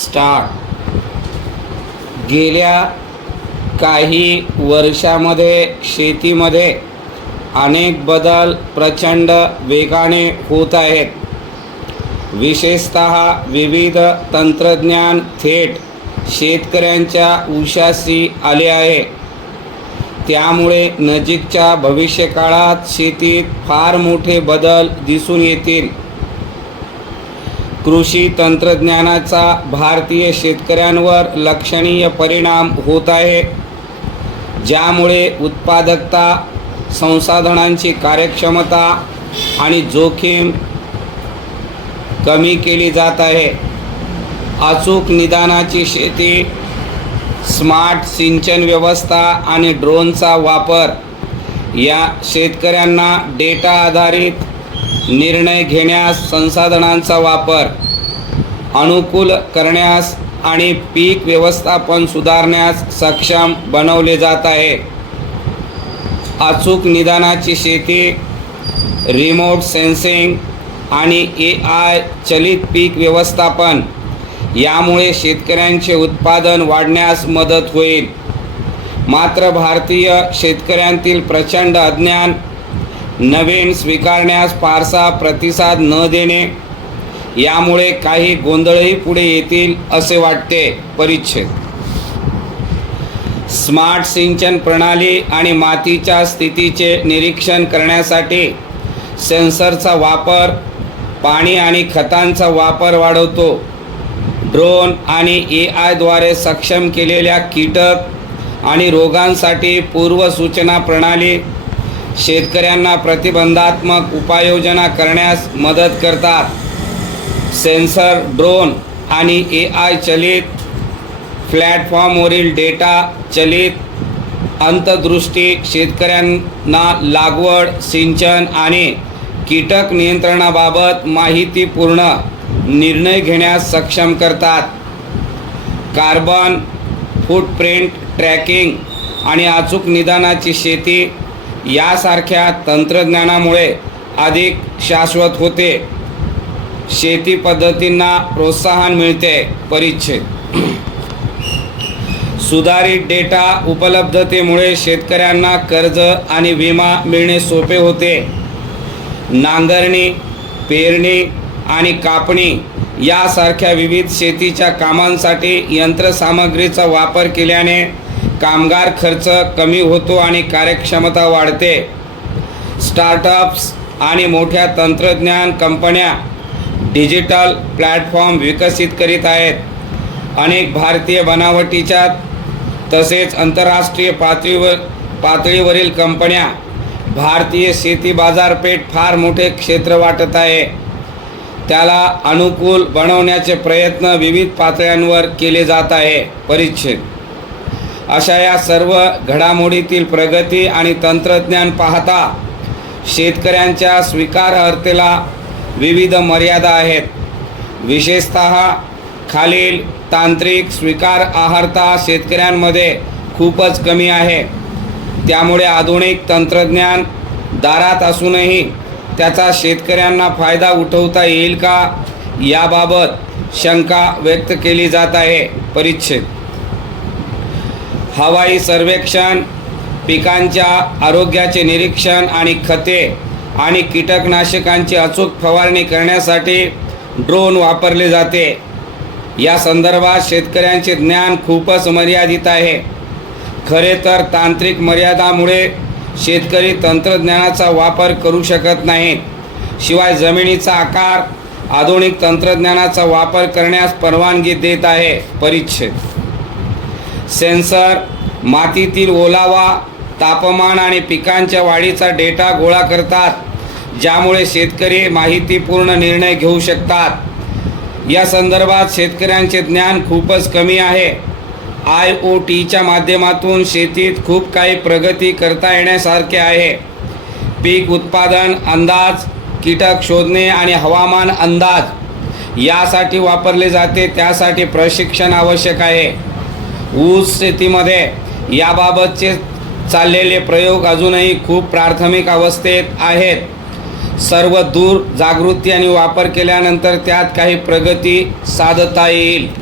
Start. गेल्या काही वर्षामध्ये शेतीमध्ये अनेक बदल प्रचंड वेगाने होत आहेत. विशेषतः विविध तंत्रज्ञान थेट शेतकऱ्यांच्या उशाशी आले आहे. त्यामुळे नजीकच्या भविष्यकाळात शेतीत फार मोठे बदल दिसून येतील. कृषी तंत्रज्ञानाचा भारतीय शेतकऱ्यांवर लक्षणीय परिणाम होत आहे, ज्यामुळे उत्पादकता, संसाधनांची कार्यक्षमता आणि जोखीम कमी केली जात आहे. अचूक निदानाची शेती, स्मार्ट सिंचन व्यवस्था आणि ड्रोनचा वापर या शेतकऱ्यांना डेटा आधारित निर्णय घेण्यास, संसाधनांचा वापर अनुकूल करण्यास आणि पीक व्यवस्थापन सुधारण्यास सक्षम बनवले जात आहे. अचूक निदानाची शेती, रिमोट सेन्सिंग आणि AI चलित पीक व्यवस्थापन यामुळे शेतकऱ्यांचे उत्पादन वाढण्यास मदत होईल. मात्र भारतीय शेतकऱ्यांतील प्रचंड अज्ञान, नवीन स्वीकारण्यास फारसा प्रतिसाद न देणे यामुळे काही गोंधळही पुढे येतील असे वाटते. परिच्छेद. स्मार्ट सिंचन प्रणाली आणि मातीच्या स्थितीचे निरीक्षण करण्यासाठी सेन्सरचा वापर पाणी आणि खतांचा वापर वाढवतो. ड्रोन आणि AI द्वारे सक्षम केलेल्या कीटक आणि रोगांसाठी पूर्वसूचना प्रणाली शेतकऱ्यांना प्रतिबंधात्मक उपाययोजना करण्यास मदत करतात. सेन्सर, ड्रोन आणि AI चलित प्लॅटफॉर्मवरील डेटा चलित अंतर्दृष्टी शेतकऱ्यांना लागवड, सिंचन आणि कीटक नियंत्रणाबाबत माहितीपूर्ण निर्णय घेण्यास सक्षम करतात. कार्बन फूटप्रिंट ट्रॅकिंग आणि अचूक निदानाची शेती यासारख्या तंत्रज्ञानामुळे अधिक शाश्वत होते. शेती पद्धतींना प्रोत्साहन मिळते. परिच्छेद. सुधारित डेटा उपलब्धतेमुळे शेतकऱ्यांना कर्ज आणि विमा मिळणे सोपे होते. नांगरणी, पेरणी आणि कापणी यासारख्या विविध शेतीच्या कामांसाठी यंत्रसामग्रीचा वापर केल्याने कामगार खर्च कमी होतो आणि कार्यक्षमता वाढते. स्टार्टअप्स आणि मोठ्या तंत्रज्ञान कंपन्या डिजिटल प्लॅटफॉर्म विकसित करीत आहेत. अनेक भारतीय बनावटीच्या तसेच आंतरराष्ट्रीय पातळीवरील कंपन्या भारतीय शेती बाजारपेठ फार मोठे क्षेत्र वाटत आहे. त्याला अनुकूल बनवण्याचे प्रयत्न विविध पातळ्यांवर केले जात आहे. परिच्छेद. अशा या सर्व घडामोडीतील प्रगती आणि तंत्रज्ञान पाहता शेतकऱ्यांच्या स्वीकारार्हतेला विविध मर्यादा आहेत. विशेषतः खालील तांत्रिक स्वीकारार्हता शेतकऱ्यांमध्ये खूपच कमी आहे. त्यामुळे आधुनिक तंत्रज्ञान दारात असूनही त्याचा शेतकऱ्यांना फायदा उठवता येईल का याबाबत शंका व्यक्त केली जात आहे. परिच्छेद. हवाई सर्वेक्षण, पिकांच्या आरोग्याचे निरीक्षण आणि खते आणि कीटकनाशकांची अचूक फवारणी करण्यासाठी ड्रोन वापरले जाते. या संदर्भात शेतकऱ्यांचे ज्ञान खूपच मर्यादित आहे. खरे तर तांत्रिक मर्यादामुळे शेतकरी तंत्रज्ञानाचा वापर करू शकत नाहीत. शिवाय जमिनीचा आकार आधुनिक तंत्रज्ञानाचा वापर करण्यास परवानगी देत आहे. परिच्छेद. सेन्सर मातीतील ओलावा, तापमान आणि पिकांच्या वाढीचा डेटा गोळा करतात, ज्यामुळे शेतकरी माहितीपूर्ण निर्णय घेऊ शकतात. या संदर्भात शेतकऱ्यांचे ज्ञान खूपच कमी आहे. IoTच्या माध्यमातून शेतीत खूप काही प्रगती करता येण्यासारखे आहे. पीक उत्पादन अंदाज, कीटक शोधणे आणि हवामान अंदाज यासाठी वापरले जाते. त्यासाठी प्रशिक्षण आवश्यक आहे. ऊस शेतीमध्ये याबाबतचे चाललेले प्रयोग अजूनही खूप प्राथमिक अवस्थेत आहेत. सर्व दूर जागृती आणि वापर केल्यानंतर त्यात काही प्रगती साधता येईल.